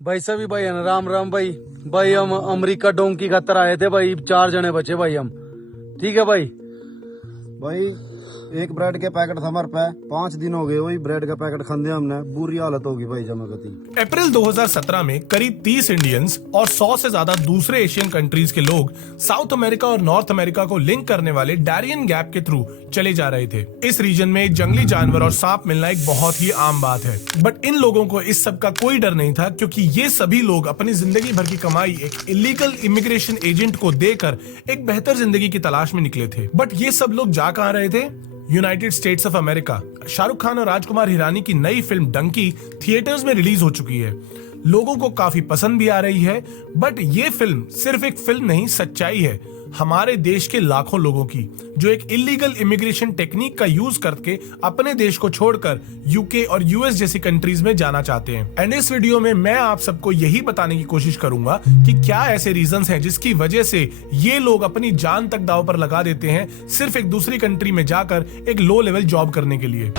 भाई सभी भाई है ना, राम राम भाई। भाई हम अमेरिका डोंकी खातर आए थे भाई, 4 जने बचे भाई हम। ठीक है भाई। भाई एक ब्रेड के पैकेट था हमारे पे, 5 दिन हो गए वही ब्रेड का पैकेट खाने हमने, बुरी हालत होगी भाई जमा करती। अप्रैल 2017 में करीब 30 इंडियंस और 100 से ज्यादा दूसरे एशियन कंट्रीज के लोग साउथ अमेरिका और नॉर्थ अमेरिका को लिंक करने वाले डारियन गैप के थ्रू चले जा रहे थे। इस रीजन में जंगली जानवर और सांप मिलना एक बहुत ही आम बात है, बट इन लोगों को इस सब का कोई डर नहीं था, क्योंकि ये सभी लोग अपनी जिंदगी भर की कमाई एक इलीगल इमिग्रेशन एजेंट को देकर एक बेहतर जिंदगी की तलाश में निकले थे। बट ये सब लोग जा कहां रहे थे? United states of America. Shahrukh Khan और राजकुमार हिरानी की नई फिल्म डंकी थिएटर्स में रिलीज हो चुकी है। लोगों को काफी पसंद भी आ रही है, बट ये फिल्म सिर्फ एक फिल्म नहीं, सच्चाई है हमारे देश के लाखों लोगों की, जो एक इलीगल इमिग्रेशन टेक्निक का यूज करके अपने देश को छोड़कर यूके और यूएस जैसी कंट्रीज में जाना चाहते हैं। एंड इस वीडियो में मैं आप सबको यही बताने की कोशिश करूंगा कि क्या ऐसे रीजंस हैं जिसकी वजह से ये लोग अपनी जान तक दांव पर लगा देते हैं सिर्फ एक दूसरी कंट्री में जाकर एक लो लेवल जॉब करने के लिए।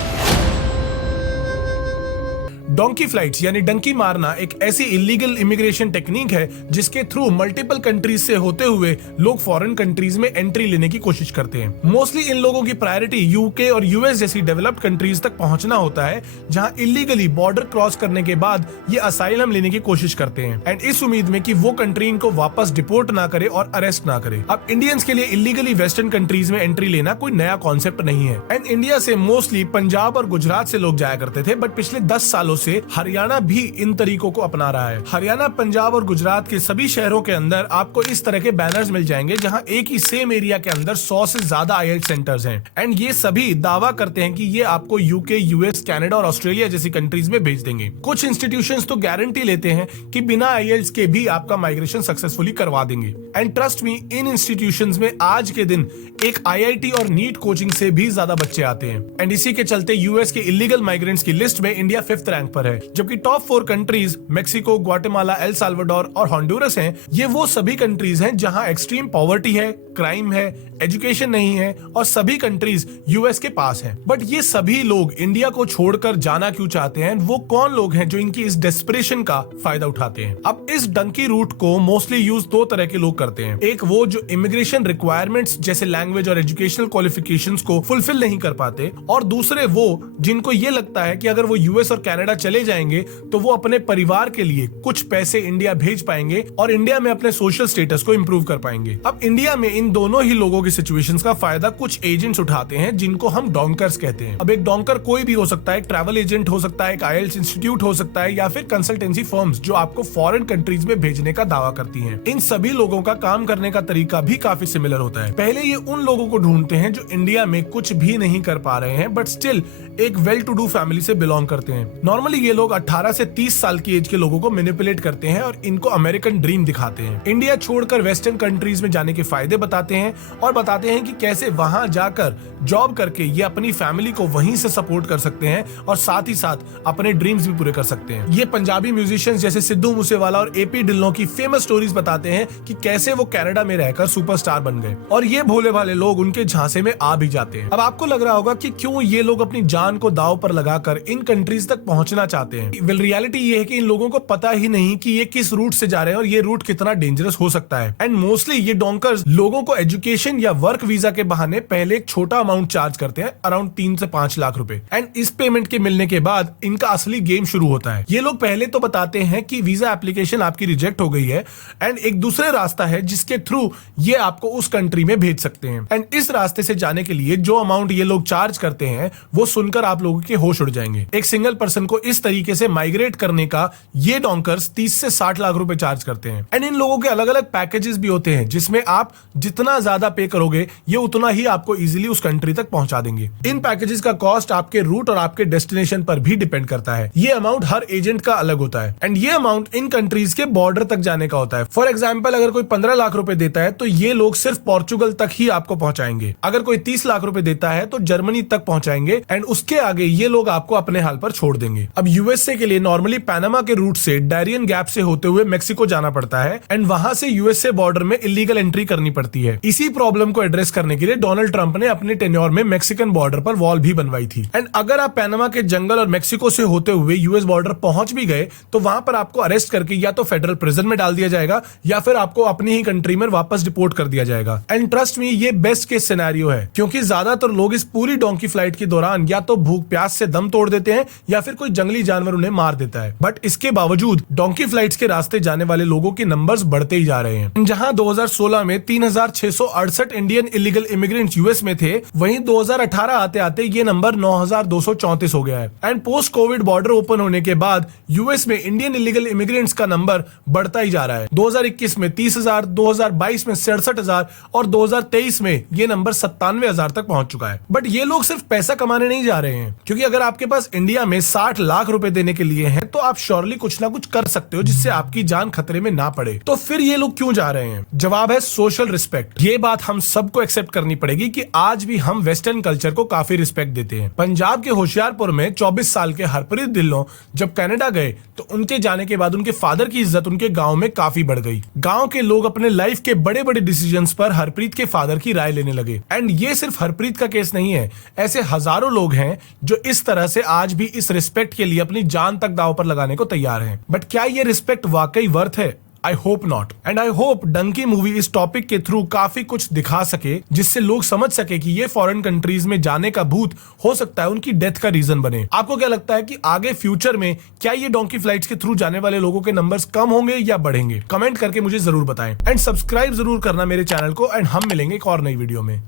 डोंकी फ्लाइट्स यानी डंकी मारना एक ऐसी इलीगल इमिग्रेशन टेक्निक है जिसके थ्रू मल्टीपल कंट्रीज से होते हुए लोग फॉरेन कंट्रीज में एंट्री लेने की कोशिश करते हैं। मोस्टली इन लोगों की प्रायोरिटी यूके और यूएस जैसी डेवलप्ड कंट्रीज तक पहुंचना होता है, जहां इलीगली बॉर्डर क्रॉस करने के बाद ये असाइलम लेने की कोशिश करते हैं, एंड इस उम्मीद में कि वो कंट्री इनको वापस डिपोर्ट ना करे और अरेस्ट ना करे। अब इंडियंस के लिए इलीगली वेस्टर्न कंट्रीज में एंट्री लेना कोई नया कॉन्सेप्ट नहीं है, एंड इंडिया से मोस्टली पंजाब और गुजरात से लोग जाया करते थे, बट पिछले 10 सालों से हरियाणा भी इन तरीकों को अपना रहा है। हरियाणा, पंजाब और गुजरात के सभी शहरों के अंदर आपको इस तरह के बैनर्स मिल जाएंगे, जहां एक ही सेम एरिया के अंदर 100 से ज्यादा आईएलटीएस सेंटर्स हैं, एंड ये सभी दावा करते हैं कि ये आपको यूके, यूएस, कनाडा और ऑस्ट्रेलिया जैसी कंट्रीज में भेज देंगे। कुछ इंस्टीट्यूशंस तो गारंटी लेते हैं कि बिना आईएलटीएस के भी आपका माइग्रेशन सक्सेसफुली करवा देंगे, and trust me, in institutions में आज के दिन एक आईआईटी और नीट कोचिंग से भी ज्यादा बच्चे आते हैं, एंड इसी के चलते यूएस के इलीगल माइग्रेंट्स की लिस्ट में इंडिया 5th रैंक पर है, जबकि top 4 countries Mexico, Guatemala, El Salvador और हॉन्डुरस हैं। ये वो सभी कंट्रीज हैं जहां एक्सट्रीम पॉवर्टी है, क्राइम है, एजुकेशन नहीं है, और सभी कंट्रीज यूएस के पास हैं। बट ये सभी लोग इंडिया को छोड़कर जाना क्यों चाहते हैं? वो कौन लोग हैं जो इनकी इस डेस्परेशन का फायदा उठाते हैं? अब इस डंकी रूट को मोस्टली यूज 2 तरह के लोग करते हैं। एक वो जो इमिग्रेशन रिक्वायरमेंट्स जैसे लैंग्वेज और एजुकेशनल क्वालिफिकेशंस को फुलफिल नहीं कर पाते, और दूसरे वो जिनको ये लगता है कि अगर वो यूएस और कनाडा चले जाएंगे तो वो अपने परिवार के लिए कुछ पैसे इंडिया भेज पाएंगे और इंडिया में अपने सोशल स्टेटस को इंप्रूव कर पाएंगे। अब इंडिया में इन दोनों ही लोगों की सिचुएशंस का फायदा कुछ एजेंट्स उठाते हैं, जिनको हम डोंकर्स कहते हैं। अब एक डोंकर कोई भी हो सकता है, एक ट्रैवल एजेंट हो सकता है, एक आईएलटीएस इंस्टीट्यूट हो सकता है, या फिर कंसल्टेंसी फर्म्स जो आपको फॉरेन कंट्रीज में भेजने का दावा करती हैं। इन सभी लोगों का काम करने का तरीका भी काफी सिमिलर होता है। पहले ये उन लोगों को ढूंढते हैं जो इंडिया में कुछ भी नहीं कर पा रहे हैं, बट स्टिल एक वेल टू डू फैमिली से बिलोंग करते हैं। नॉर्मली ये लोग 18 से 30 साल की एज के लोगों को मैनिपुलेट करते हैं और इनको अमेरिकन ड्रीम दिखाते हैं। इंडिया छोड़कर वेस्टर्न कंट्रीज में जाने के फायदे बताते हैं और बताते हैं कि कैसे वहां जाकर जॉब करके ये अपनी फैमिली को वहीं से सपोर्ट कर सकते हैं और साथ ही साथ अपने ड्रीम्स भी पूरे कर सकते हैं। ये पंजाबी म्यूजिशियंस जैसे सिद्धू मूसेवाला और एपी ढिल्लों की फेमस स्टोरीज बताते हैं कि कैसे वो कनाडा में रहकर सुपरस्टार बन गए, और ये भोले भाले लोग उनके झांसे में आ भी जाते हैं। अब आपको लग रहा होगा कि क्यों ये लोग अपनी जान को दांव पर लगाकर इन कंट्रीज तक पहुंचना चाहते हैं। वेल, रियलिटी ये है कि इन लोगों को पता ही नहीं कि ये किस रूट से जा रहे हैं और ये रूट कितना डेंजरस हो सकता है। एंड मोस्टली ये डोंकर्स लोगों को एजुकेशन या वर्क वीजा के बहाने पहले एक छोटा अमाउंट चार्ज करते हैं, अराउंड 3 से 5 लाख रुपए, एंड इस पेमेंट के मिलने के बाद इनका असली गेम शुरू होता है। ये लोग पहले तो बताते हैं कि वीजा एप्लीकेशन आपकी रिजेक्ट हो गई है, एंड एक दूसरे रास्ता है जिसके थ्रू ये आपको उस कंट्री में भेज सकते हैं, एंड इस रास्ते से जाने के लिए जो अमाउंट ये लोग चार्ज करते हैं वो सुनकर आप लोगों के होश उड़ जाएंगे। एक सिंगल पर्सन को इस तरीके से माइग्रेट करने का ये डोंकर्स 30 से 60 लाख रुपए चार्ज करते हैं, एंड इन लोगों के अलग अलग पैकेजेस भी होते हैं, जिसमें आप जितना ज्यादा पे करोगे ये उतना ही आपको इजीली उस कंट्री तक पहुंचा देंगे। इन पैकेजेस का कॉस्ट आपके रूट और आपके डेस्टिनेशन पर भी डिपेंड करता है। ये अमाउंट हर एजेंट का अलग होता है, एंड ये अमाउंट इन कंट्रीज के बॉर्डर तक जाने का होता है। फॉर एग्जाम्पल, अगर कोई 15 लाख रुपए देता है तो ये लोग सिर्फ पोर्चुगल तक ही आपको पहुंचाएंगे। अगर कोई 30 लाख रुपए देता है तो जर्मनी तक पहुंचाएंगे, एंड उसके आगे ये लोग आपको अपने हाल पर छोड़ देंगे। अब यूएसए के लिए नॉर्मली पैनामा के रूट से डायरियन गैप से होते हुए मेक्सिको जाना पड़ता है एंड वहां से यूएसए बॉर्डर में इलीगल एंट्री करनी पड़ती है। इसी प्रॉब्लम को एड्रेस करने के लिए डोनाल्ड ट्रंप ने अपने टेन्योर में मैक्सिकन बॉर्डर पर वॉल भी बनवाई थी। एंड अगर आप पैनामा के जंगल और मेक्सिको से होते हुए यूएस बॉर्डर पहुंच भी गए तो वहां पर आपको अरेस्ट करके या तो फेडरल प्रिजन में डाल दिया जाएगा या फिर आपको अपनी ही कंट्री में वापस डिपोर्ट कर दिया जाएगा। एंड ट्रस्ट मी, ये बेस्ट केस सिनेरियो है क्योंकि ज्यादातर लोग इस पूरी डोंकी फ्लाइट के दौरान या तो भूख प्यास से दम तोड़ देते हैं या फिर कोई जंगली जानवर उन्हें मार देता है। बट इसके बावजूद डोंकी फ्लाइट्स के रास्ते जाने वाले लोगों के नंबर्स बढ़ते ही जा रहे हैं। जहां 2016 में 3668 इंडियन इलीगल इमिग्रेंट्स यूएस में थे, वहीं 2018 आते आते ये नंबर 9234 हो गया है। And post Covid border open होने के बाद यूएस में इंडियन इलीगल इमिग्रेंट्स का नंबर बढ़ता ही जा रहा है। 2021 में 30,000, 2022 में 67,000 और 2023 में ये नंबर 97,000 तक पहुंच चुका है। बट ये लोग सिर्फ पैसा कमाने नहीं जा रहे हैं, क्योंकि अगर आपके पास इंडिया में 60 लाख रुपए देने के लिए हैं तो आप श्योरली कुछ ना कुछ कर सकते हो जिससे आपकी जान खतरे में ना पड़े। तो फिर ये लोग क्यों जा रहे हैं? जवाब है सोशल रिस्पेक्ट। ये बात हम सबको एक्सेप्ट करनी पड़ेगी कि आज भी हम वेस्टर्न कल्चर को काफी रिस्पेक्ट देते हैं। पंजाब के होशियारपुर में 24 साल के हरप्रीत ढिल्लों जब कनाडा गए तो उनके जाने के बाद उनके फादर की इज्जत उनके गांव में काफी बढ़ गई। गांव के लोग अपने लाइफ के बड़े बड़े डिसीजंस पर हरप्रीत के फादर की राय लेने लगे। एंड ये सिर्फ हरप्रीत का केस नहीं है, ऐसे हजारों लोग हैं जो इस तरह से आज भी इस रिस्पेक्ट के लिए अपनी जान तक दांव पर लगाने को तैयार हैं। बट क्या ये रिस्पेक्ट वाकई वर्थ है? I hope not. And I hope Dunki movie इस टॉपिक के थ्रू काफी कुछ दिखा सके जिससे लोग समझ सके कि ये फॉरेन कंट्रीज में जाने का भूत हो सकता है उनकी डेथ का रीजन बने। आपको क्या लगता है कि आगे फ्यूचर में क्या ये डोंकी फ्लाइट्स के थ्रू जाने वाले लोगों के नंबर्स कम होंगे या बढ़ेंगे? कमेंट करके मुझे जरूर बताएं एंड सब्सक्राइब जरूर करना मेरे चैनल को। एंड हम मिलेंगे एक और नई वीडियो में।